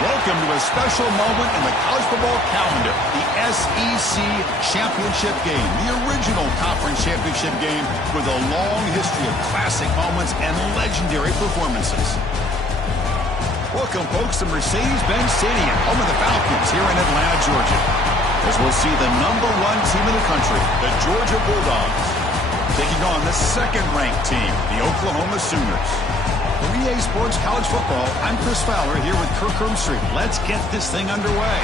Welcome to a special moment in the college football calendar, the SEC Championship Game, the original conference championship game with a long history of classic moments and legendary performances. Welcome, folks, to Mercedes-Benz Stadium, home of the Falcons here in Atlanta, Georgia, as we'll see the #1 team in the country, the Georgia Bulldogs, taking on the second-ranked team, the Oklahoma Sooners. For EA Sports College Football, I'm Chris Fowler here with Kirk Herbstreit. Let's get this thing underway.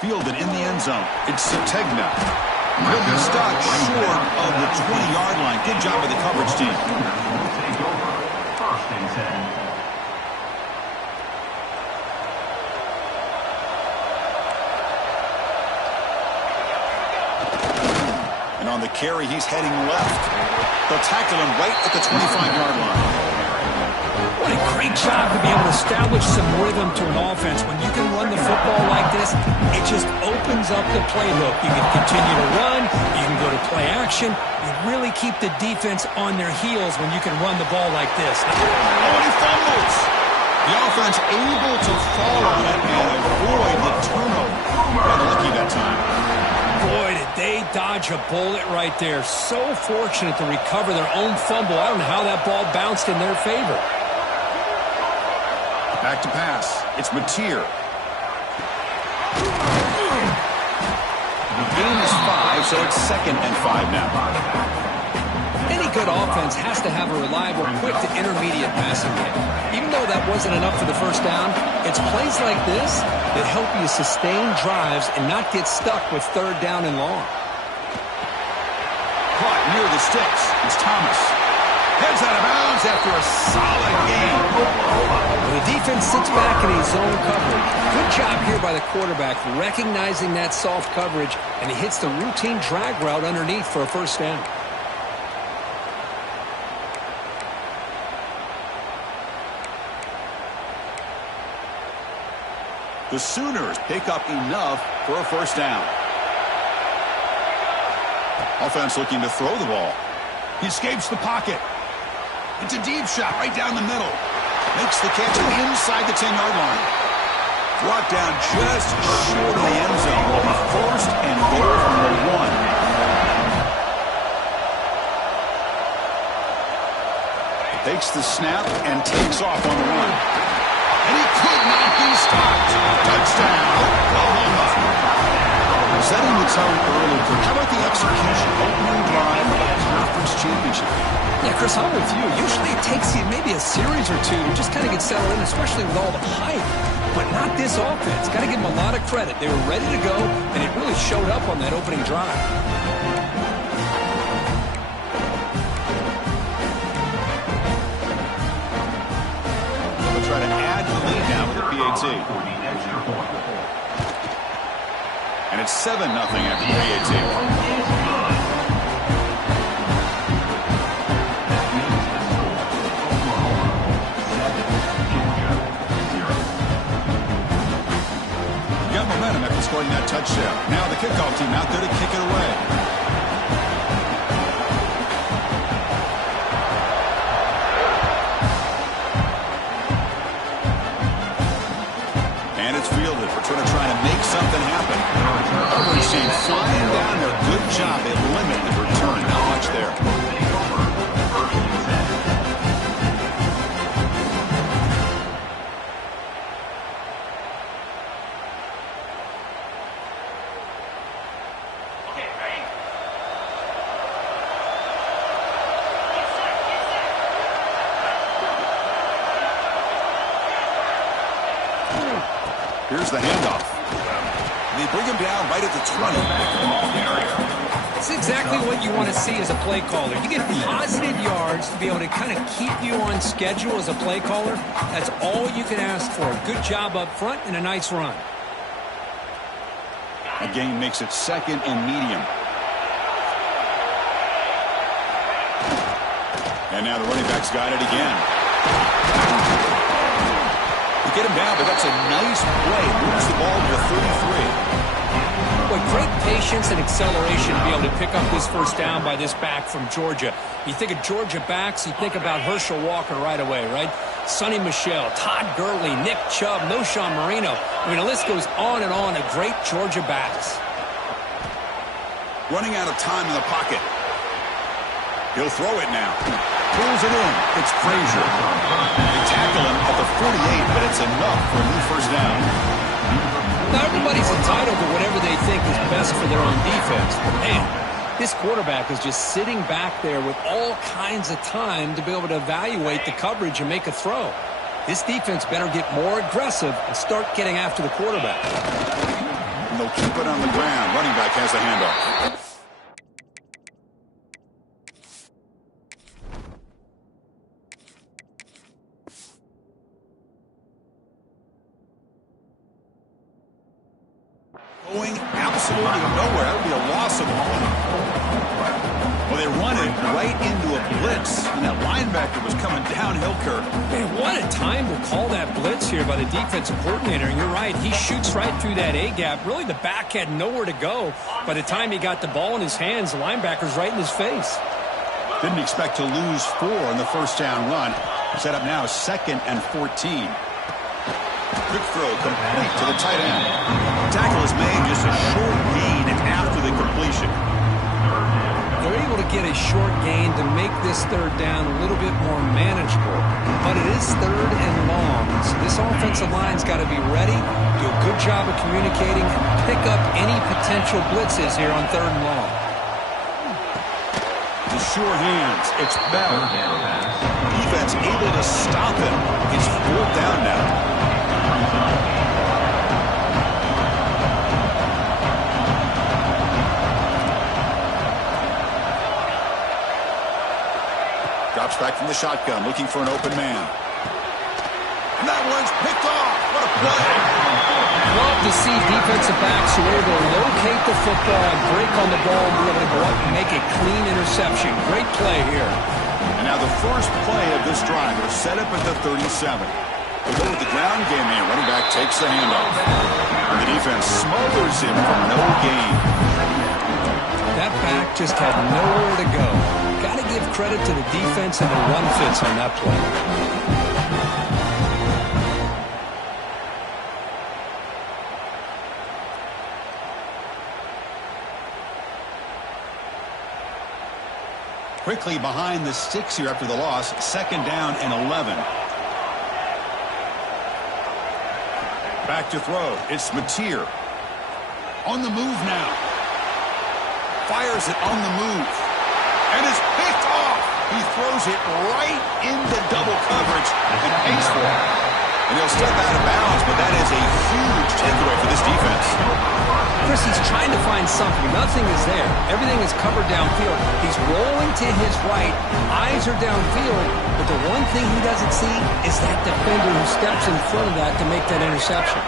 Fielded in the end zone. It's Ncaa. He'll be stopped short of the 20-yard line. Good job by the coverage team. First and 10. And on the carry, he's heading left. They'll tackle him right at the 25-yard line. What a great job to be able to establish some rhythm to an offense. When you can run the football like this, it just opens up the playbook. You can continue to run. You can go to play action. You really keep the defense on their heels when you can run the ball like this. Oh, and he fumbles. The offense able to fall on it and avoid the turnover. Got lucky that time. Boy, did they dodge a bullet right there. So fortunate to recover their own fumble. I don't know how that ball bounced in their favor. Back to pass. It's Mateer. The gain is 5, so it's 2nd and 5 now. Any good offense has to have a reliable, quick to intermediate passing game. Even though that wasn't enough for the first down, it's plays like this that help you sustain drives and not get stuck with 3rd down and long. Caught near the sticks. It's Thomas. Heads out of bounds after a solid game. When the defense sits back in a zone coverage, good job here by the quarterback recognizing that soft coverage, and he hits the routine drag route underneath for a first down. The Sooners pick up enough for a first down. Offense looking to throw the ball. He escapes the pocket. It's a deep shot right down the middle. Makes the catch inside the 10-yard line. Brought down just short of the end zone. Will be 1st and goal from the 1. Takes the snap and takes off on the run. And he could not be stopped. Touchdown, Oklahoma. Setting the tone early. How about the execution? Opening drive of a conference championship. Yeah, Chris, I'm with you. Usually it takes you maybe a series or two to just kind of get settled in, especially with all the hype. But not this offense. Got to give them a lot of credit. They were ready to go, and it really showed up on that opening drive. They'll try to add to the lead now with the PAT. And it's 7-0 after the PAT. Momentum after scoring that touchdown. Now the kickoff team out there to kick it away. And it's fielded. We're trying to make something happen. Coverage team flying down there. Good job at limiting the return. Not much there. Here's the handoff. They bring him down right at the 20. It's exactly what you want to see as a play caller. You get positive yards to be able to kind of keep you on schedule as a play caller. That's all you can ask for. Good job up front and a nice run. A gain makes it 2nd and medium. And now the running back's got it again. You get him down, but that's a nice play. Moves the ball to the 33. Boy, great patience and acceleration to be able to pick up this first down by this back from Georgia. You think of Georgia backs, you think about Herschel Walker right away, right? Sonny Michel, Todd Gurley, Nick Chubb, Noshawn Marino. I mean, the list goes on and on of great Georgia backs. Running out of time in the pocket. He'll throw it now. Pulls it in. It's Frazier. They tackle him at the 48, but it's enough for a new first down. Now, everybody's entitled to whatever they think is best for their own defense. But, man, this quarterback is just sitting back there with all kinds of time to be able to evaluate the coverage and make a throw. This defense better get more aggressive and start getting after the quarterback. And they'll keep it on the ground. Running back has the handoff. Going absolutely nowhere. That would be a loss of moment. Well, they run it right into a blitz, and that linebacker was coming downhill, Kirk. Man, what a time to call that blitz here by the defensive coordinator. And you're right, he shoots right through that A-gap. Really, the back had nowhere to go. By the time he got the ball in his hands, the linebacker's right in his face. Didn't expect to lose 4 on the first down run. Set up now 2nd and 14. Quick throw complete to the tight end. Tackle is made, just a short gain after the completion. They're able to get a short gain to make this third down a little bit more manageable. But it is 3rd and long. So this offensive line's got to be ready, do a good job of communicating, and pick up any potential blitzes here on 3rd and long. The sure hands. It's Bell. Defense able to stop him. It's 4th down now. Drops back from the shotgun, looking for an open man. And that one's picked off. What a play. Love to see defensive backs who are able to locate the football and break on the ball and be able to go up and make a clean interception. Great play here. And now the first play of this drive. They're set up at the 37. They go with the ground game here. Running back takes the handoff. And the defense smothers him for no gain. That back just had nowhere to go. Got to give credit to the defense and the run fits on that play. Quickly behind the sticks here after the loss. 2nd down and 11. Back to throw. It's Mateer. On the move now. Fires it on the move. And it's picked off. He throws it right into double coverage and pays for it. And he'll step out of bounds, but that is a huge takeaway for this defense. Chris, he's trying to find something. Nothing is there. Everything is covered downfield. He's rolling to his right. Eyes are downfield. But the one thing he doesn't see is that defender who steps in front of that to make that interception.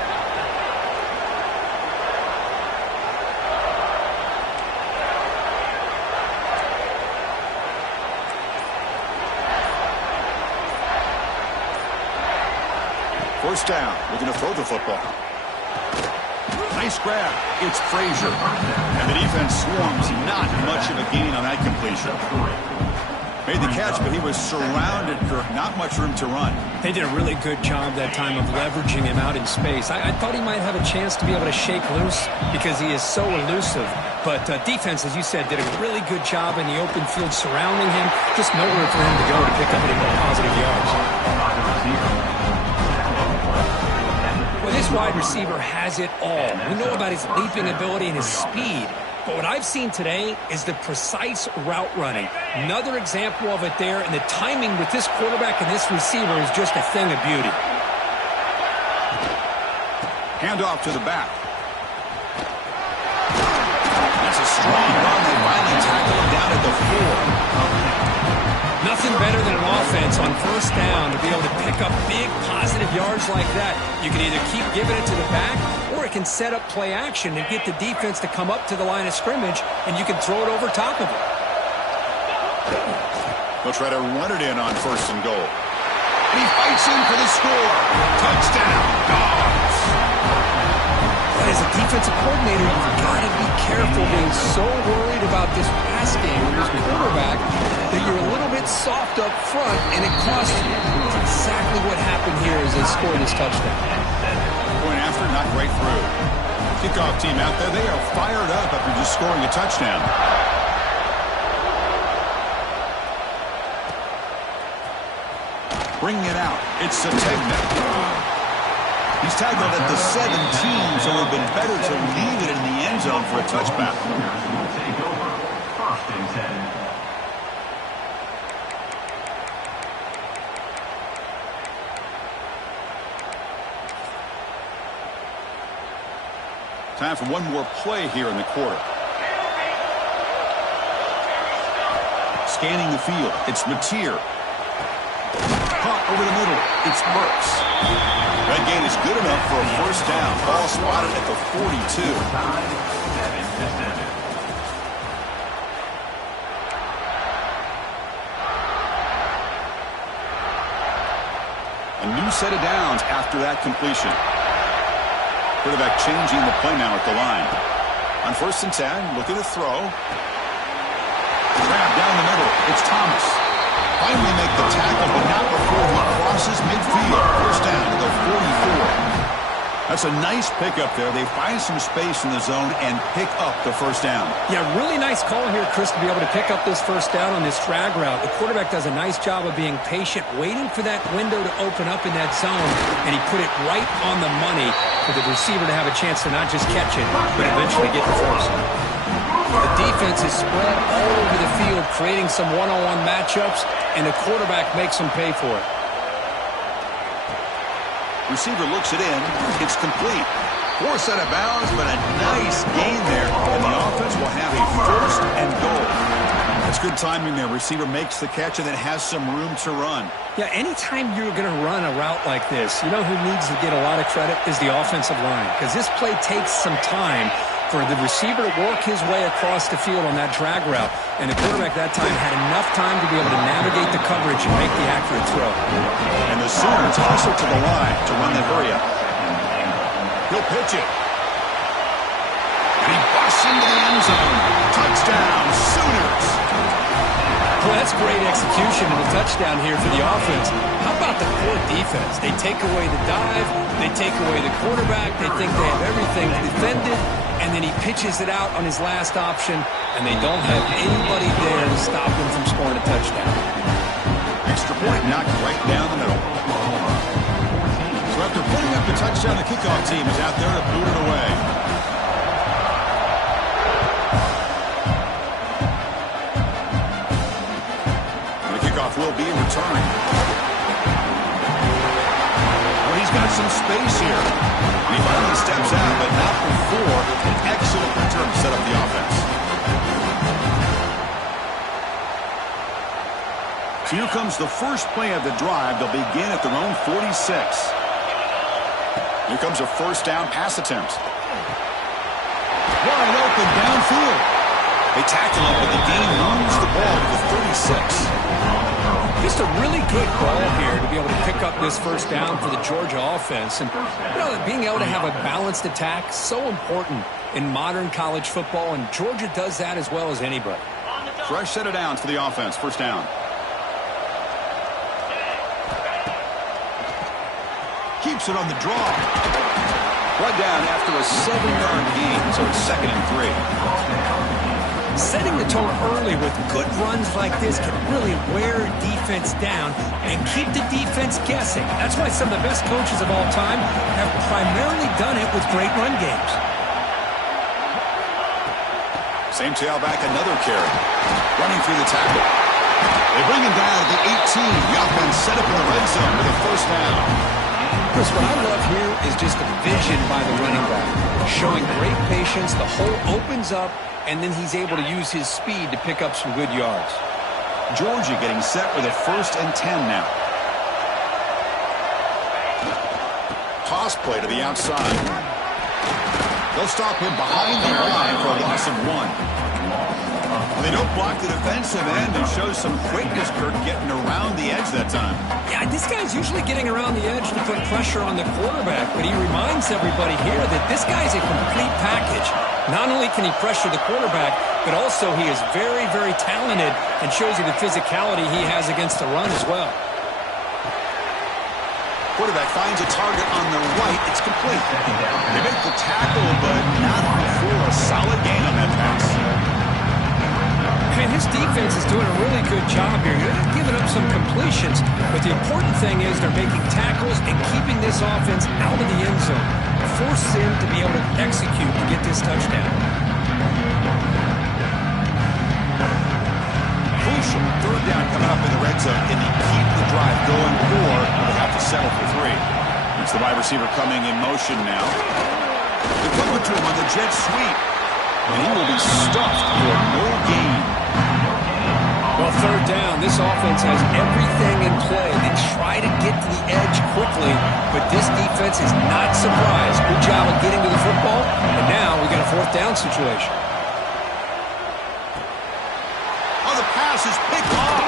First down. We're going to throw the football. Nice grab. It's Frazier. And the defense swarms. Not much of a gain on that completion. Made the catch, but he was surrounded, Kirk. Not much room to run. They did a really good job that time of leveraging him out in space. I thought he might have a chance to be able to shake loose because he is so elusive. But defense, as you said, did a really good job in the open field surrounding him. Just nowhere for him to go to pick up any more positive yards. Well, this wide receiver has it all. We know about his leaping ability and his speed. But what I've seen today is the precise route running. Another example of it there, and the timing with this quarterback and this receiver is just a thing of beauty. Hand off to the back. That's a strong run. They finally tackle him down at the 4. Nothing better than an offense on first down to be able to pick up big positive yards like that. You can either keep giving it to the back, or it can set up play action and get the defense to come up to the line of scrimmage, and you can throw it over top of it. They'll try to run it in on first and goal. And he fights in for the score. Touchdown, Dogs. But as a defensive coordinator, you've got to be careful being so worried about this pass game with this quarterback that you're a little bit soft up front, and it costs you. That's exactly what happened here as they scored this touchdown. Going after, not right through. Kickoff team out there, they are fired up after just scoring a touchdown. Bringing it out, it's Sategna. He's tackled at the 17, so it would have been better to leave it in the end zone for a touchback. Time for one more play here in the quarter. Scanning the field, it's Mateer. Caught over the middle, it's Burks. That gain is good enough for a first down. Ball spotted at the 42. A new set of downs after that completion. Quarterback changing the play now at the line. On first and 10, look at the throw. Grab down the middle, it's Thomas. Finally make the tackle, but not before he crosses midfield. First down to the 44. That's a nice pickup there. They find some space in the zone and pick up the first down. Yeah, really nice call here, Chris, to be able to pick up this first down on this drag route. The quarterback does a nice job of being patient, waiting for that window to open up in that zone, and he put it right on the money for the receiver to have a chance to not just catch it, but eventually get the first. The defense is spread all over the field, creating some one-on-one matchups, and the quarterback makes them pay for it. Receiver looks it in. It's complete. Forced out of bounds, but a nice gain there, and the offense will have a first and goal. That's good timing there. Receiver makes the catch and then has some room to run. Yeah, anytime you're going to run a route like this, you know who needs to get a lot of credit is the offensive line, because this play takes some time for the receiver to work his way across the field on that drag route, and the quarterback that time had enough time to be able to navigate the coverage and make the accurate throw. And the Sooners toss it to the line to run the hurry up. He'll pitch it. And he busts into the end zone. Touchdown, Sooners. Well, that's great execution and a touchdown here for the offense. How about the poor defense? They take away the dive, they take away the quarterback, they think they have everything defended, and then he pitches it out on his last option, and they don't have anybody there to stop him from scoring a touchdown. Extra point knocked right down the middle. So after putting up the touchdown, the kickoff team is out there to boot it away. Will be returning. Well, he's got some space here. He finally steps out, but not before an excellent return to set up the offense. So here comes the first play of the drive. They'll begin at their own 46. Here comes a first down pass attempt. Wide open downfield. They tackle him, but the game moves the ball to the 36. Just a really good ball here to be able to pick up this first down for the Georgia offense. And, you know, being able to have a balanced attack, so important in modern college football, and Georgia does that as well as anybody. Fresh set of downs for the offense. First down. Keeps it on the draw. Brought down after a 7-yard gain, so it's 2nd and 3. Setting the tone early with good runs like this can really wear a defense down and keep the defense guessing. That's why some of the best coaches of all time have primarily done it with great run games. Same tailback, another carry. Running through the tackle. They bring him down at the 18. The offense set up in the red zone with a first down. Chris, what I love here is just the vision by the running back. Showing great patience, the hole opens up, and then he's able to use his speed to pick up some good yards. Georgia getting set with a 1st and 10 now. Toss play to the outside. They'll stop him behind the line for a loss of 1. They don't block the defensive end and show some quickness, Kirk, getting around the edge that time. Yeah, this guy's usually getting around the edge to put pressure on the quarterback, but he reminds everybody here that this guy's a complete package. Not only can he pressure the quarterback, but also he is very, very talented and shows you the physicality he has against the run as well. Quarterback finds a target on the right. It's complete. They make the tackle, but not before a solid gain on that pass. And his defense is doing a really good job here. They're not giving up some completions, but the important thing is they're making tackles and keeping this offense out of the end zone. Force him to be able to execute to get this touchdown. Crucial 3rd down coming up in the red zone. Can he keep the drive going, or they have to settle for 3? It's the wide receiver coming in motion now. They're coming to him on the jet sweep, and he will be stuffed for no gain. Well, 3rd down, this offense has everything in play. They try to get to the edge quickly, but this defense is not surprised. Good job of getting to the football, and now we got a 4th down situation. Oh, the pass is picked off.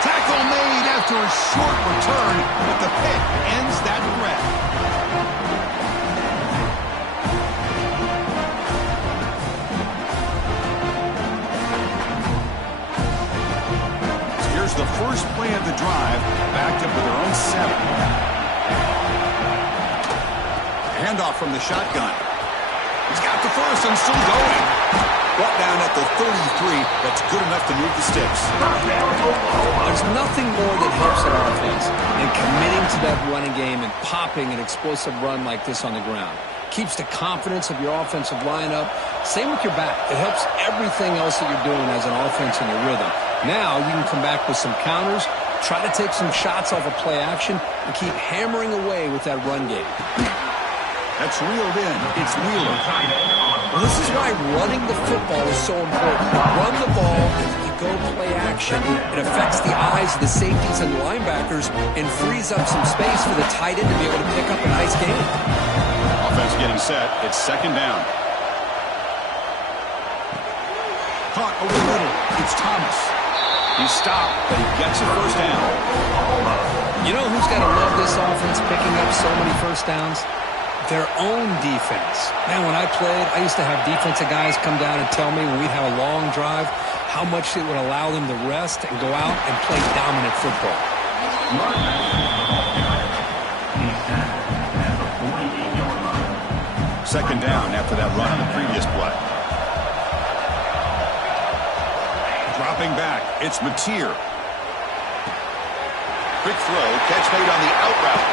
Tackle made after a short return, but the pick ends that threat. The first play of the drive, backed up with their own 7. Handoff from the shotgun. He's got the first and still going. Brought down at the 33. That's good enough to move the sticks. There's nothing more that helps an offense than committing to that running game and popping an explosive run like this on the ground. Keeps the confidence of your offensive lineup. Same with your back. It helps everything else that you're doing as an offense in your rhythm. Now you can come back with some counters, try to take some shots off of play action, and keep hammering away with that run game. That's reeled in. It's Wheeler. Well, this is why running the football is so important. You run the ball, and you go play action. It affects the eyes of the safeties and the linebackers and frees up some space for the tight end to be able to pick up a nice gain. Offense getting set. It's 2nd down. Caught over the middle. It's Thomas. He's stopped, but he gets a 1st down. You know who's got to love this offense picking up so many 1st downs? Their own defense. Man, when I played, I used to have defensive guys come down and tell me when we'd have a long drive how much it would allow them to rest and go out and play dominant football. 2nd down after that run on the previous play. Dropping back, it's Mateer. Quick throw, catch made on the out route.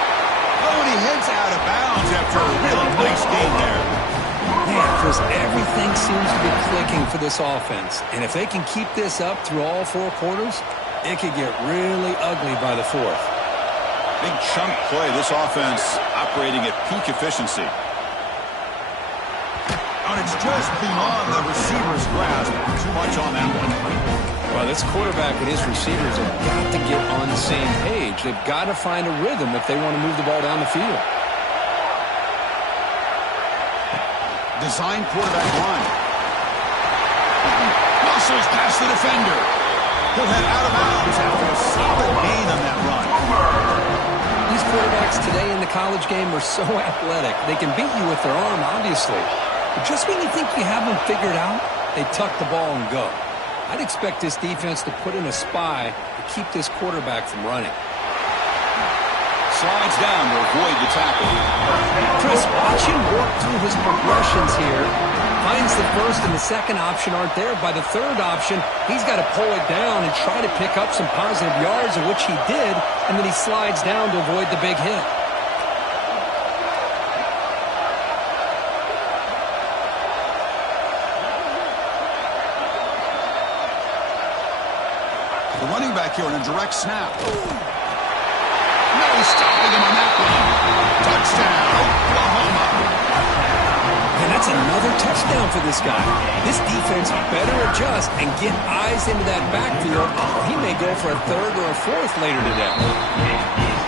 Oh, and he heads out of bounds after a really nice gain there. Man, Chris, everything seems to be clicking for this offense. And if they can keep this up through all 4 quarters, it could get really ugly by the 4th. Big chunk play, this offense operating at peak efficiency. And it's just beyond the receiver's grasp. Too much on that one. Well, this quarterback and his receivers have got to get on the same page. They've got to find a rhythm if they want to move the ball down the field. Design quarterback run. Muscles past the defender. He'll head out of bounds after a solid gain on that run. These quarterbacks today in the college game are so athletic. They can beat you with their arm, obviously. But just when you think you have them figured out, they tuck the ball and go. I'd expect this defense to put in a spy to keep this quarterback from running. Slides down to avoid the tackle. Chris, watch him work through his progressions here. Finds the 1st and the 2nd option aren't there. By the 3rd option, he's got to pull it down and try to pick up some positive yards, of which he did, and then he slides down to avoid the big hit. The running back here in a direct snap. No stopping him on that one. Touchdown, Oklahoma. And that's another touchdown for this guy. This defense better adjust and get eyes into that backfield. He may go for a third or a fourth later today.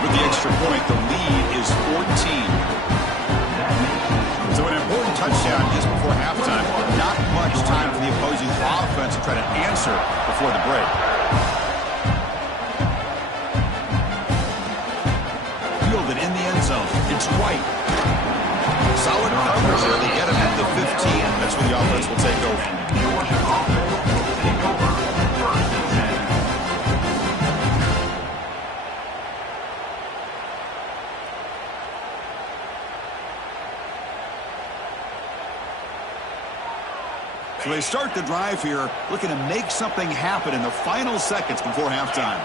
With the extra point, the lead is 14. So an important touchdown just before halftime. Not much time for the opposing offense to try to answer before the break. Fielded in the end zone. It's White. Solid coverage there. They get him at the 15. That's where the offense will take over. So they start the drive here, looking to make something happen in the final seconds before halftime.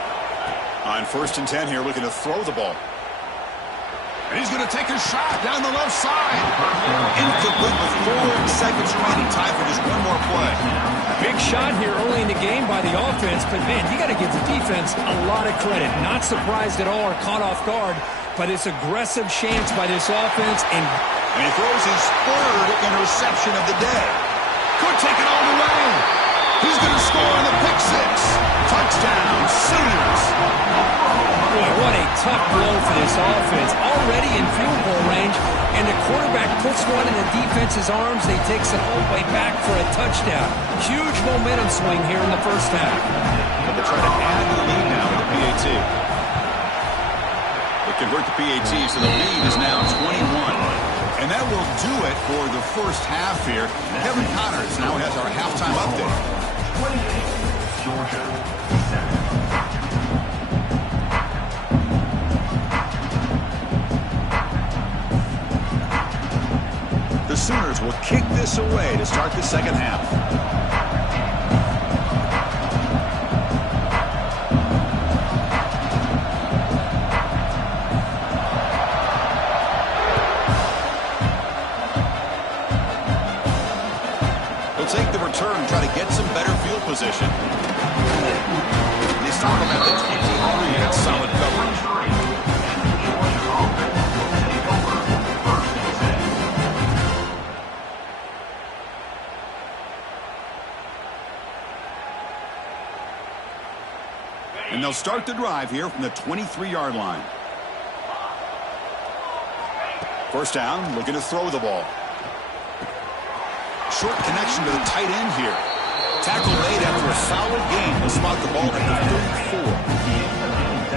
On 1st and 10 here, looking to throw the ball. And he's going to take a shot down the left side. Incomplete with 4 seconds remaining. Time for just one more play. Big shot here early in the game by the offense, but man, you got to give the defense a lot of credit. Not surprised at all or caught off guard, but it's aggressive chance by this offense. And he throws his 3rd interception of the day. Could take it all the way. He's going to score on the pick 6. Touchdown, Sooners. Boy, what a tough blow for this offense. Already in field goal range, and the quarterback puts one in the defense's arms. They takes it all the way back for a touchdown. Huge momentum swing here in the first half. But they try to add to the lead now with the PAT. They convert the PAT, so the lead is now 21. And that will do it for the first half here. Kevin Connors now has our halftime update. 28, Georgia, 7. The Sooners will kick this away to start the second half. Take the return and try to get some better field position. They stop him at the 23. That's solid coverage. And they'll start the drive here from the 23-yard line. First down, looking to throw the ball. Short connection to the tight end here. Tackle made after a solid gain. They'll spot the ball at the 34.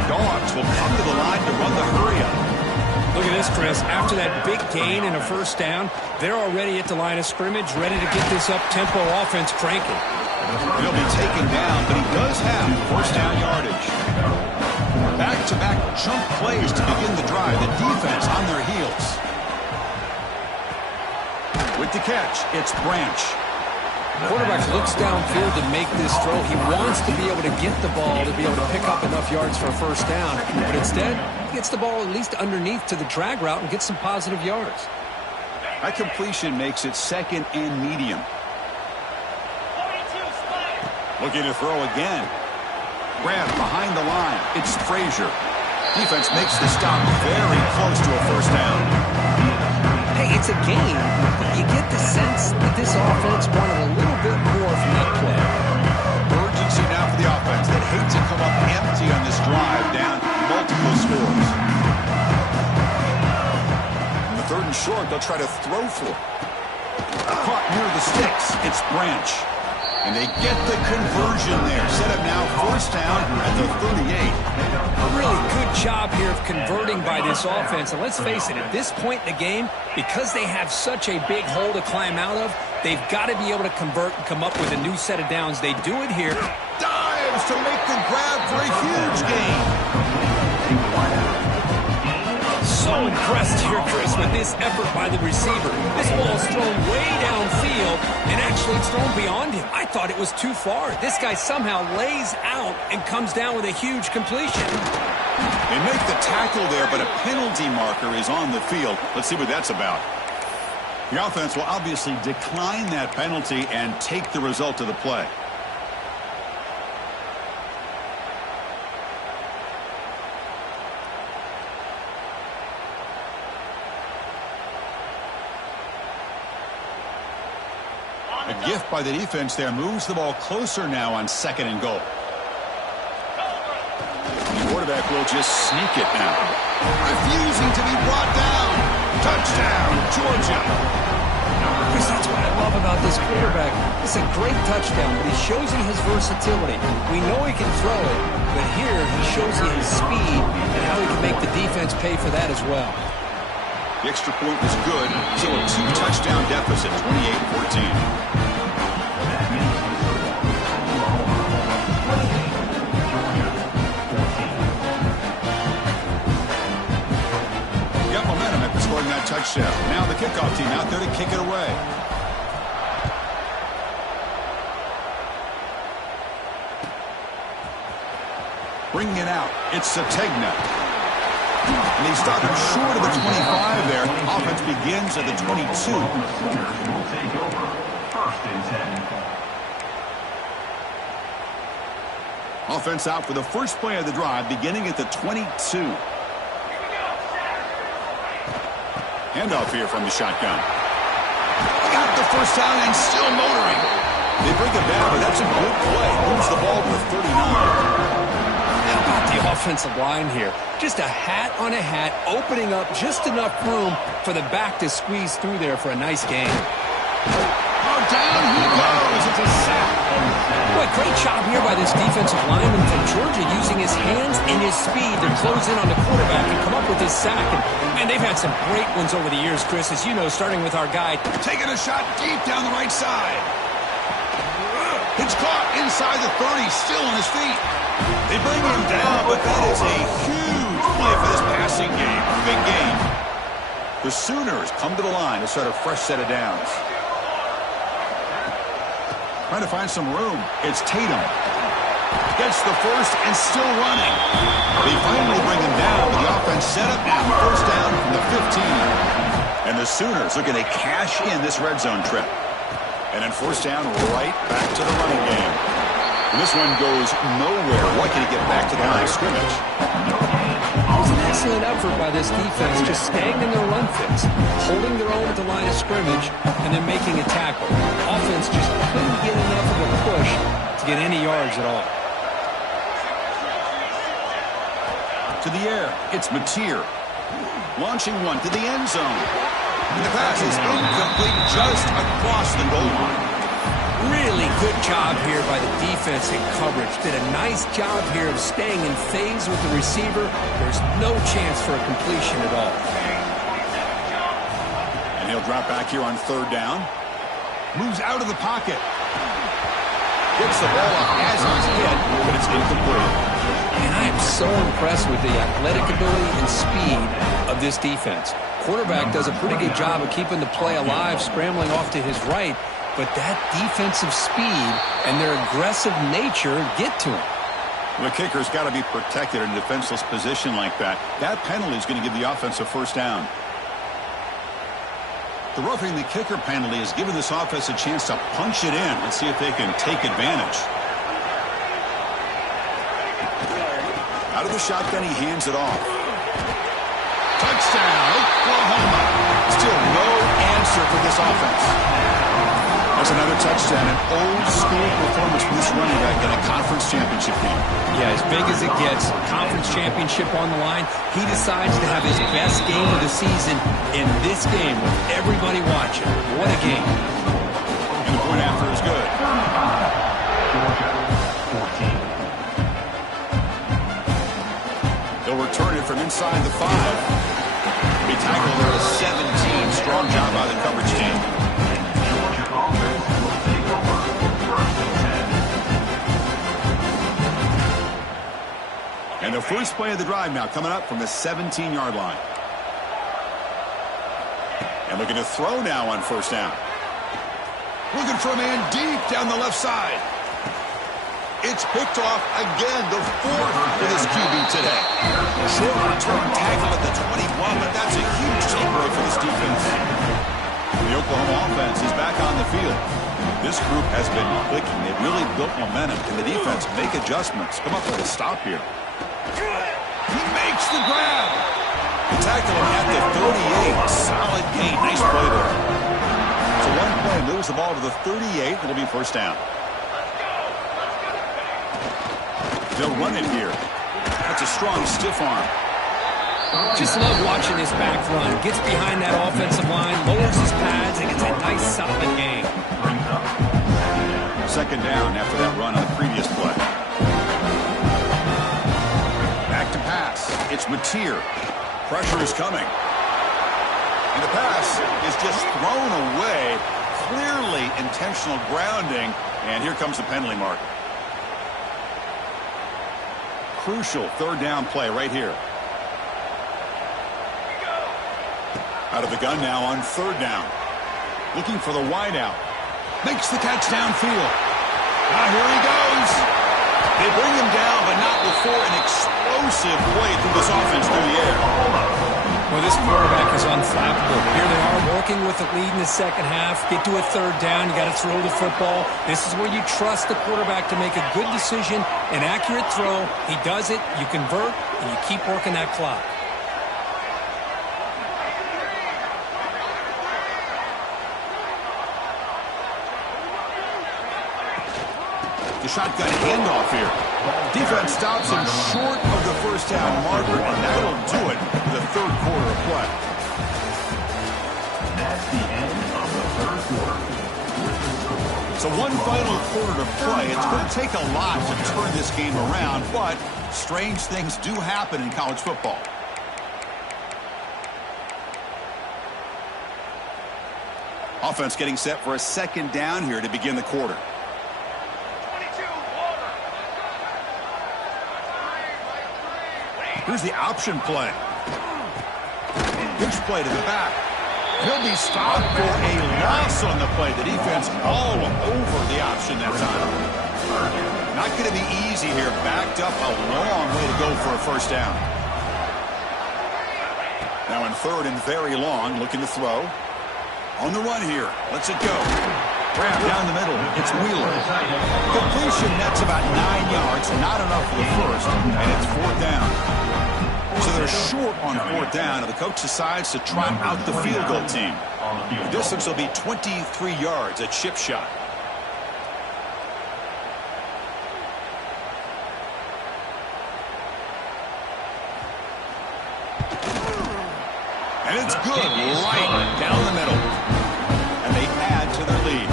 Dogs will come to the line to run the hurry-up. Look at this, Chris. After that big gain and a first down, they're already at the line of scrimmage, ready to get this up-tempo offense cranking. He'll be taken down, but he does have first down yardage. Back-to-back chunk plays to begin the drive. The defense on their heels. With the catch, it's Branch. The quarterback looks downfield to make this throw. He wants to be able to get the ball to be able to pick up enough yards for a first down. But instead, he gets the ball at least underneath to the drag route and gets some positive yards. That completion makes it second and medium. Looking to throw again. Grab behind the line. It's Frazier. Defense makes the stop very close to a first down. Hey, it's a game, but you get the sense that this offense wanted a little bit more from that play. Urgency now for the offense. They'd hate to come up empty on this drive, down multiple scores. On the 3rd and short, they'll try to throw for it. Caught near the sticks. It's Branch. And they get the conversion there. Set up now first down at the 38. A really good job here of converting by this offense. And let's face it, at this point in the game, because they have such a big hole to climb out of, they've got to be able to convert and come up with a new set of downs. They do it here. Dives to make the grab for a huge gain. So impressed here, Chris, with this effort by the receiver. This ball is thrown way downfield, and actually it's thrown beyond him. I thought it was too far. This guy somehow lays out and comes down with a huge completion. They make the tackle there, but a penalty marker is on the field. Let's see what that's about. The offense will obviously decline that penalty and take the result of the play. A gift by the defense there moves the ball closer now on 2nd and goal. The quarterback will just sneak it now. Refusing to be brought down. Touchdown, Georgia. Chris, that's what I love about this quarterback. It's a great touchdown, but he shows you his versatility. We know he can throw it, but here he shows you his speed and how he can make the defense pay for that as well. The extra point was good, so a 2-touchdown deficit, 28-14. Scoring that touchdown. Now the kickoff team out there to kick it away. Bringing it out, it's Sategna. And he stopped him short of the 25 there. Offense begins at the 22. Will take over. 1st and 10. Offense out for the first play of the drive, beginning at the 22. Handoff here from the shotgun. Got the first down and still motoring. They bring it down, but that's a good play. Moves the ball to the 39. How about the offensive line here? Just a hat on a hat, opening up just enough room for the back to squeeze through there for a nice gain. Oh, down he goes. It's a sack. Boy, great job here by this defensive lineman from Georgia using his hands and his speed to close in on the quarterback and come up with this sack. And they've had some great ones over the years, Chris, as you know, starting with our guy. Taking a shot deep down the right side. It's caught inside the 30, still on his feet. They bring him down, but that is a huge play for this passing game. Big game. The Sooners come to the line to start a fresh set of downs. Trying to find some room. It's Tatum. Gets the first and still running. They finally bring him down, but the offense set up now. First down from the 15. And the Sooners looking to cash in this red zone trip. And then first down right back to the running game. And this one goes nowhere. Why can he get back to the line of scrimmage? It was an excellent effort by this defense, just staying in their run fits, holding their own at the line of scrimmage, and then making a tackle. Offense just couldn't get enough of a push to get any yards at all. To the air, it's Mateer. Launching one to the end zone. And the pass is incomplete just across the goal line. Really good job here by the defense in coverage. Did a nice job here of staying in phase with the receiver. There's no chance for a completion at all. And he'll drop back here on 3rd down. Moves out of the pocket. Gets the ball off as he's hit, but it's incomplete. And I am so impressed with the athletic ability and speed of this defense. Quarterback does a pretty good job of keeping the play alive, scrambling off to his right. But that defensive speed and their aggressive nature get to him. The kicker's got to be protected in a defenseless position like that. That penalty is going to give the offense a first down. The roughing the kicker penalty has given this offense a chance to punch it in and see if they can take advantage. Out of the shotgun, he hands it off. Touchdown, Oklahoma. Still no answer for this offense. That's another touchdown, an old-school performance for this running back in a conference championship game. Yeah, as big as it gets, conference championship on the line, he decides to have his best game of the season in this game with everybody watching. What a game. And the point after is good. They'll return it from inside the 5. He tackled there at 17. Strong job by the coverage team. And the first play of the drive now coming up from the 17-yard line. And looking to throw now on first down. Looking for a man deep down the left side. It's picked off again, the 4th for this QB today. Short return tackle at the 21, but that's a huge takeaway for this defense. The Oklahoma offense is back on the field. This group has been clicking. They've really built momentum. Can the defense make adjustments? Come up with a stop here. He makes the grab. The tackle him at the 38. Solid gain. Nice play there. So one play moves the ball ball to the 38. It'll be first down. They'll run it here. That's a strong stiff arm. Just love watching this back run. Gets behind that offensive line, lowers his pads, and gets a nice solid gain. Second down after that run on the previous play. Back to pass. It's Mateer. Pressure is coming. And the pass is just thrown away. Clearly intentional grounding. And here comes the penalty mark. Crucial third down play right here. Out of the gun now on third down. Looking for the wideout. Makes the catch downfield. Now here he goes. They bring him down, but not before an explosive play through this offense through the air. Well, this quarterback is unflappable. Here they are working with the lead in the second half. Get to a third down. You got to throw the football. This is where you trust the quarterback to make a good decision, an accurate throw. He does it. You convert, and you keep working that clock. The shotgun handoff here. Defense stops him short of the first down marker, and that'll do it for the third quarter of play. That's the end of the third quarter. So one final quarter to play. It's going to take a lot to turn this game around, but strange things do happen in college football. Offense getting set for a second down here to begin the quarter. Here's the option play. Pitch play to the back. He'll be stopped for a loss on the play. The defense all over the option that time. Not going to be easy here. Backed up a long way to go for a first down. Now in third and very long, looking to throw. On the run here. Lets it go. Grab down the middle. It's Wheeler. Completion nets about 9 yards. Not enough for the first. And it's fourth down. So they're short on fourth down, and the coach decides to trot out the field goal team. The distance will be 23 yards at chip shot. And it's good, right down the middle. And they add to their lead.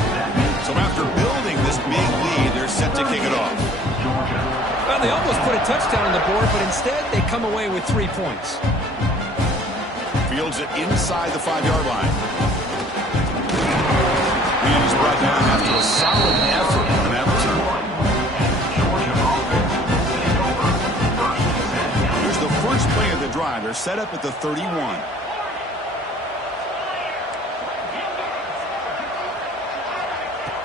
So after building this big lead, they're set to kick it off. Well, they almost put a touchdown on the board, but instead they come away with 3 points. Fields it inside the 5-yard line. And he's brought down after a solid effort on that return. Here's the first play of the drive. They're set up at the 31.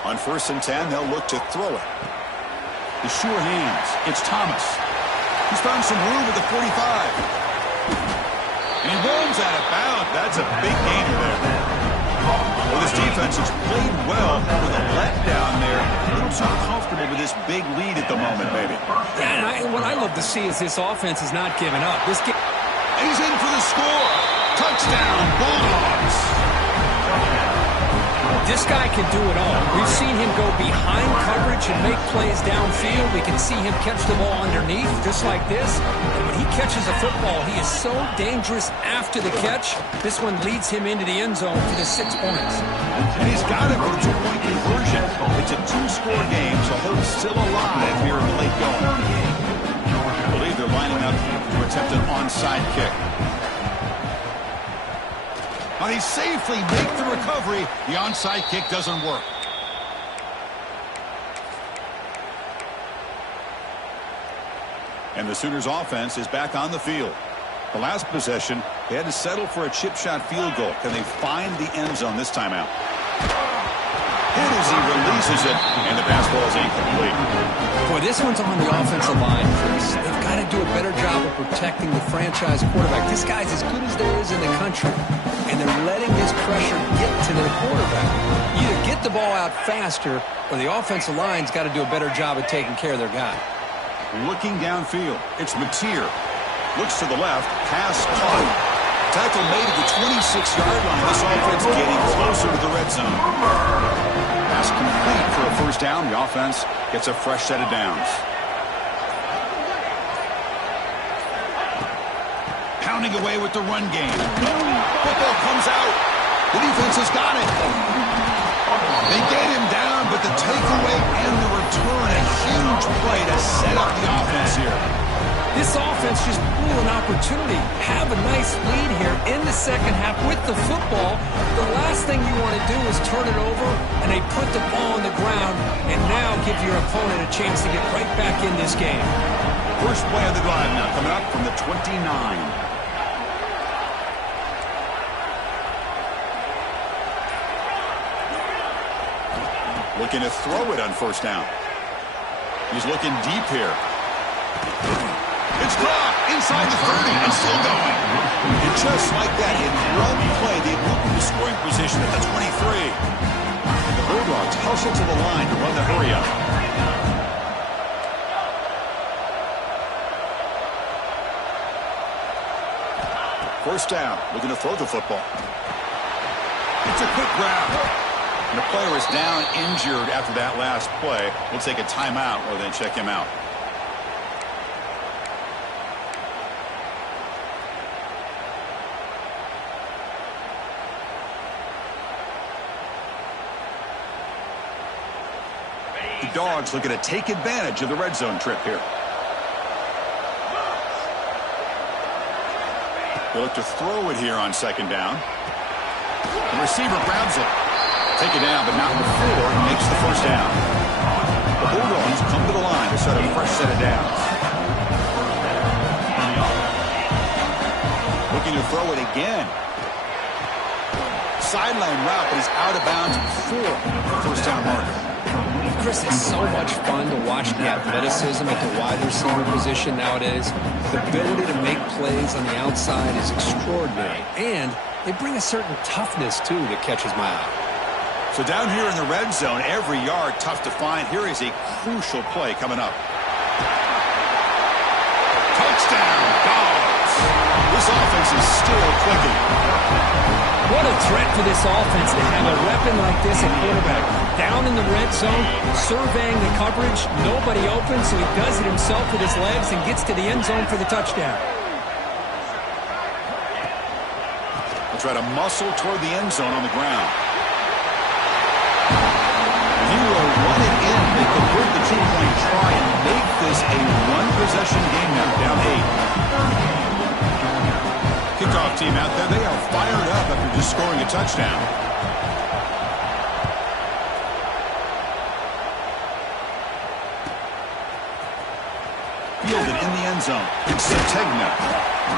On 1st and 10, they'll look to throw it. The sure hands. It's Thomas. He's found some room at the 45. And he runs out of bounds. That's a big gainer there. Well, this defense has played well with a letdown there. A little too comfortable with this big lead at the moment, maybe. Yeah, and what I love to see is this offense is not giving up. And he's in for the score. Touchdown, Bulldogs. This guy can do it all. We've seen him go behind coverage and make plays downfield. We can see him catch the ball underneath, just like this. And when he catches a football, he is so dangerous after the catch. This one leads him into the end zone for the 6 points. And he's got it for the 2-point conversion. It's a 2-score game, so hope's still alive here in the late going. I believe they're lining up to attempt an onside kick. Now they safely make the recovery. The onside kick doesn't work. And the Sooners offense is back on the field. The last possession, they had to settle for a chip shot field goal. Can they find the end zone this time out? Hit as he releases it, and the pass ball is incomplete. Boy, this one's on the offensive line, Chris. They've got to do a better job of protecting the franchise quarterback. This guy's as good as there is in the country, and they're letting this pressure get to their quarterback. Either get the ball out faster, or the offensive line's got to do a better job of taking care of their guy. Looking downfield, it's Mateer. Looks to the left, pass caught. Tackle made at the 26-yard line. This offense getting closer to the red zone. pass complete for a first down. The offense gets a fresh set of downs. Pounding away with the run game. Football comes out. The defense has got it. They get him down, but the takeaway and the return, a huge play to set up the offense here. This offense just blew an opportunity. Have a nice lead here in the second half with the football. The last thing you want to do is turn it over, and they put the ball on the ground and now give your opponent a chance to get right back in this game. First play of the drive now coming up from the 29. Looking to throw it on first down. He's looking deep here. It's dropped inside the 30 and still going. And just like that, in one play, they moved into scoring position at the 23. The Bulldogs hustle to the line to run the hurry up. First down, looking to throw the football. It's a quick grab. And the player is down injured after that last play. We'll take a timeout or then check him out. The Dogs looking to take advantage of the red zone trip here. They look to throw it here on second down. The receiver grabs it. Take it down, but not before he makes the first down. The Bulldogs come to the line to set a fresh set of downs. Looking to throw it again. Sideline route, but he's out of bounds before the first down marker. Chris, it's so much fun to watch the athleticism at the wide receiver position nowadays. The ability to make plays on the outside is extraordinary, and they bring a certain toughness, too, that catches my eye. So down here in the red zone, every yard tough to find. Here is a crucial play coming up. Touchdown, Dogs! This offense is still clicking. What a threat for this offense to have a weapon like this at quarterback. Down in the red zone, surveying the coverage, nobody open, so he does it himself with his legs and gets to the end zone for the touchdown. They'll try to muscle toward the end zone on the ground. If you will run it in, they convert the two-point try and make this a one-possession game now, down 8. Kickoff team out there, they are fired up after just scoring a touchdown. Fielded in the end zone. Sategna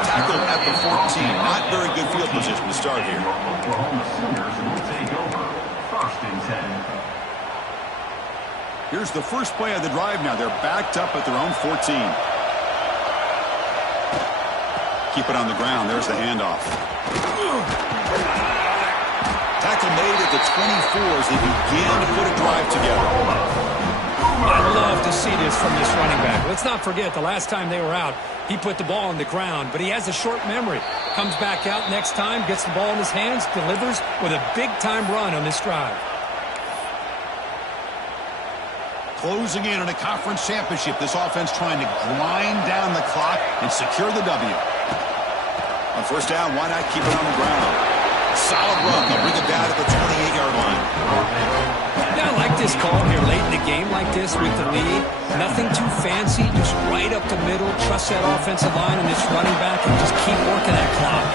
tackled at the 14. Not very good field position to start here. Oklahoma Sooners will take over. First and 10. Here's the first play of the drive now. They're backed up at their own 14. Keep it on the ground. There's the handoff. Tackle made at the 24 as they begin to put a drive together. I love to see this from this running back. Let's not forget the last time they were out, he put the ball on the ground, but he has a short memory. Comes back out next time, gets the ball in his hands, delivers with a big-time run on this drive. Closing in on a conference championship, this offense trying to grind down the clock and secure the W. On first down, why not keep it on the ground? Solid run. They'll bring it down at the 28-yard line. Yeah, I like this call here late in the game like this with the lead. Nothing too fancy, just right up the middle. Trust that offensive line and this running back and just keep working that clock.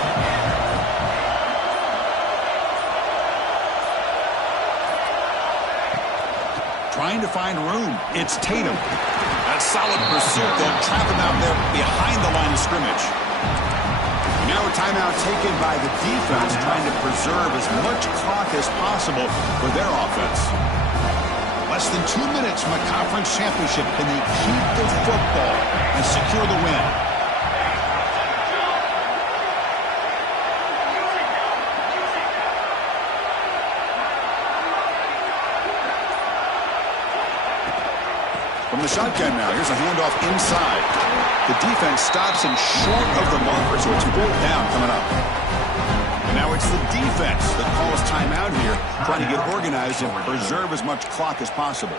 Trying to find room. It's Tatum. That solid pursuit. They'll trap him out there behind the line of scrimmage. Now a timeout taken by the defense, trying to preserve as much clock as possible for their offense. Less than 2 minutes from a conference championship. Can they keep the football and secure the win? From the shotgun now, here's a handoff inside. The defense stops him short of the marker, so it's 4th down coming up. And now a Now it's the defense that calls timeout here, trying to get organized and preserve as much clock as possible.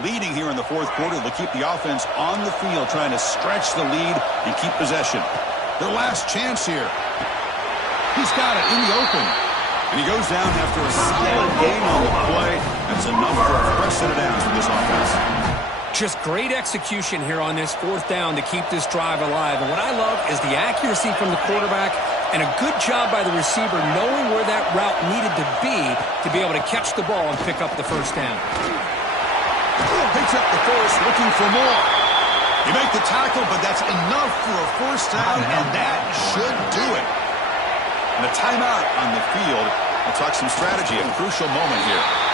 Leading here in the fourth quarter, they'll keep the offense on the field, trying to stretch the lead and keep possession. Their last chance here. He's got it in the open. And he goes down after a solid gain on the play. That's enough for a fresh set of downs for this offense. Just great execution here on this fourth down to keep this drive alive. And what I love is the accuracy from the quarterback and a good job by the receiver knowing where that route needed to be able to catch the ball and pick up the first down. Picks up the force, looking for more. You make the tackle, but that's enough for a first down, and that should do it. And a timeout on the field. We'll talk some strategy, a crucial moment here.